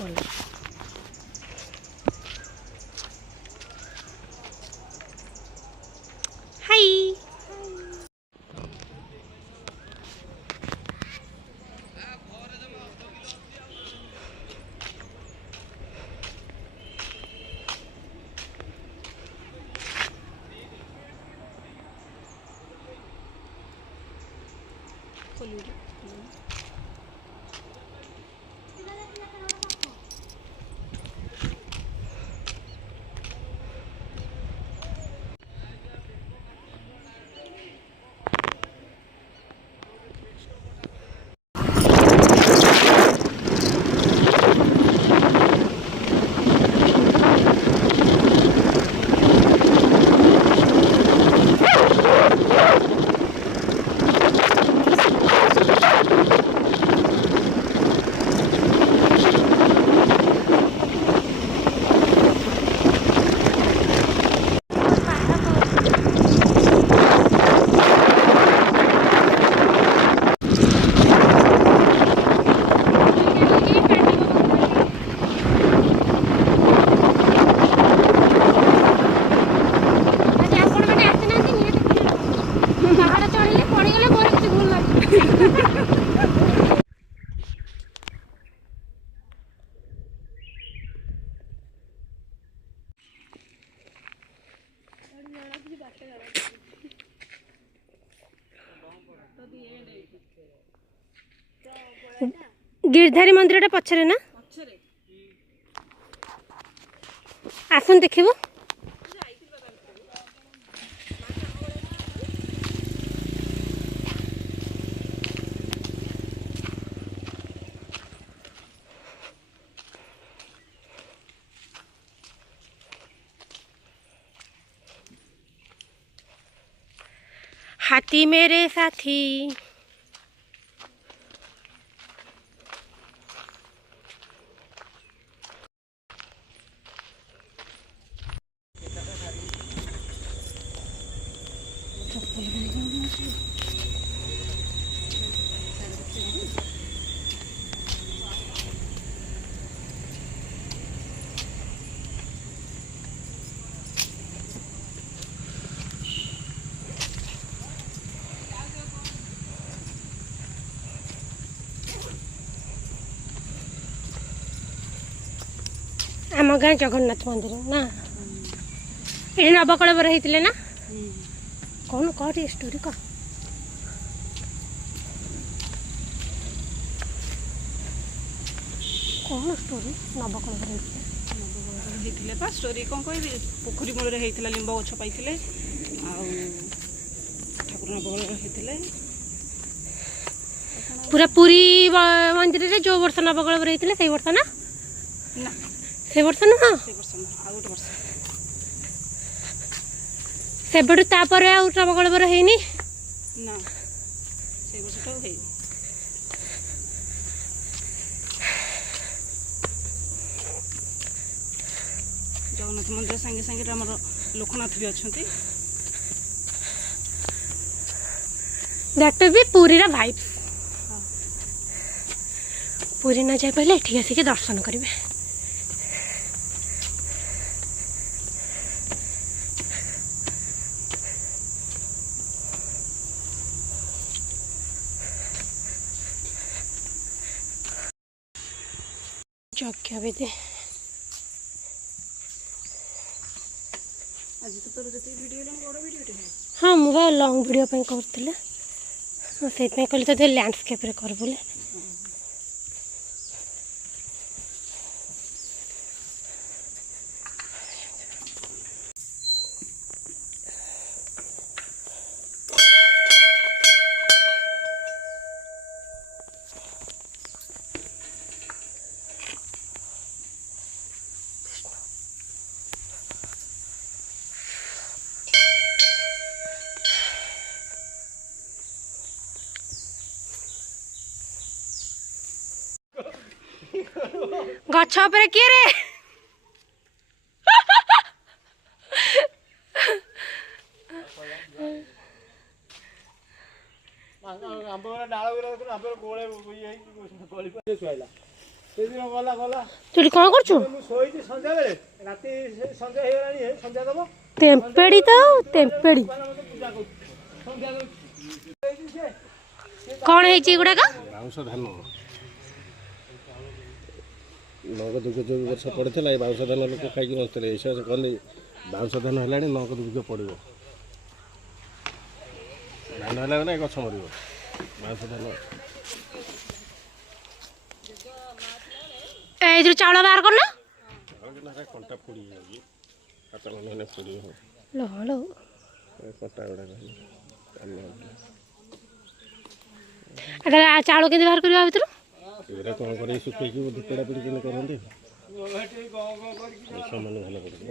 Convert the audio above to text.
हाय गिरधारी मंदिर पछरे ना आसन देखिबो हाथी मेरे साथी आम गाँ जगन्नाथ मंदिर ना ये नवकलेवर होते ना कौन कह स्टोरी कह कौन स्टोरी नवकलेवर होते स्टोरी कौन कह पोखरी मूल होता लिंब गछ पाई ठाकुर नवकलेवर होते पूरा पुरी मंदिर रे जो वर्ष नवकलेवर होते से वर्ष ना से वर्ष नुह से तापर आ नवकलेवर हैनी ना से वर्षटा है जगन्नाथ मंदिर संगे संगे आम लोकनाथ भी अच्छा दैट भी पूरी रा भाई पूरी न जाए पहले एठी आसिक दर्शन करेंगे यज्ञ विधि आज तो तोर जति वीडियो ले बड़ वीडियो है हाँ मुझे लॉन्ग वीडियो पे करथिले से कहली तो लैंडस्केप रे कर बोले गछ पर किए रे ସେଦିନ ଗଲା ଗଲା ତୁ ଏଠି କ'ଣ କରୁଛୁ? ମୁଁ ଶୋଇଛି ସନ୍ଧ୍ୟାବେଳେ ରାତି ସନ୍ଧ୍ୟା ହେଇଗଲାଣି ସନ୍ଧ୍ୟା ଦେବ ତେମ୍ପେଡ଼ି ତ ତେମ୍ପେଡ଼ି। ମୋତେ ପୂଜା କରୁଛି ସନ୍ଧ୍ୟା ଦେଉଛି କ'ଣ ହେଇଛି ଏଗୁଡ଼ାକ? ବାଉଁଶ ଧାନ ନଗ ଦୁଃଖ ଯେଉଁ ବର୍ଷ ପଡ଼ିଥିଲା ଏ ବାଉଁଶ ଧାନ ଲୋକ ଖାଇକି ବସିଥିଲେ ଏସବୁ କହନ୍ତି ବାଉଁଶ ଧାନ ହେଲାଣି ନଗ ଦୁଃଖ ପଡ଼ିବ ଧାନ ହେଲା ମାନେ ଗଛ ମରିବ ବାଉଁଶ ଧାନ ଏଇଥିରୁ ଚାଉଳ ବାହାର କରୁନ? କଣ୍ଟା ପୋଡ଼ି ଯାଉଛି ହାତ ମାନେ ପୋଡ଼ି लो लो କଣ୍ଟା ଗୁଡ଼ାକ ଚାଉଳ କେମିତି ବାହାର କରିବା ଭିତରୁ? ଏଗୁଡ଼ା କ'ଣ କରିକି ଶୁଖେଇକି ଧୂପଡ଼ା ପିଡ଼ି କେମିତି କରନ୍ତି ସେମାନେ ଭଲ କରୁଛନ୍ତି।